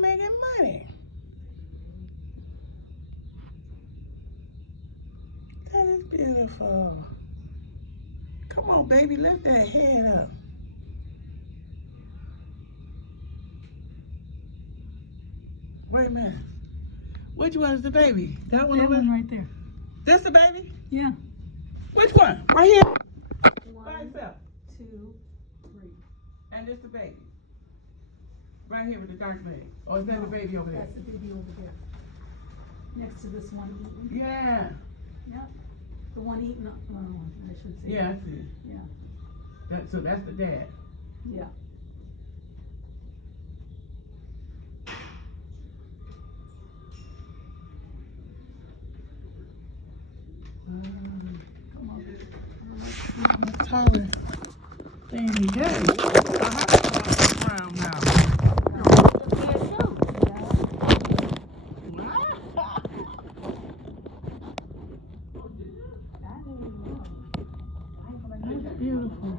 making money. That is beautiful. Come on, baby, lift that head up. Wait a minute. Which one's the baby? That one over there? right there. This the baby? Yeah. Which one? Right here? By 1, itself. 2, 3. And this the baby? Right here with the dark leg. Or is that the baby over there? That's the baby over there. Next to this one eating. Yeah. Yep. The one eating, I should say. Yeah, I see it. Yeah. So that's the dad. Yeah. Come on. That's taller thing he got. Round now. That's beautiful.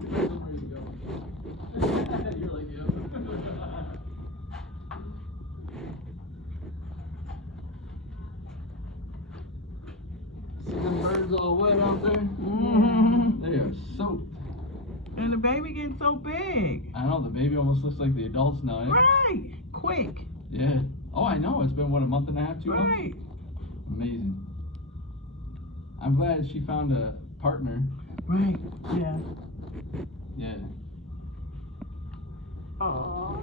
See them birds all wet out there? Mm-hmm. They are soaked. And the baby getting so big. I know, the baby almost looks like the adults now. Yeah? Right. Quick. Yeah. Oh, I know. It's been, what, a month and a half, 2 months? Right. Amazing. I'm glad she found a partner. Right. Yeah. Yeah. Aww.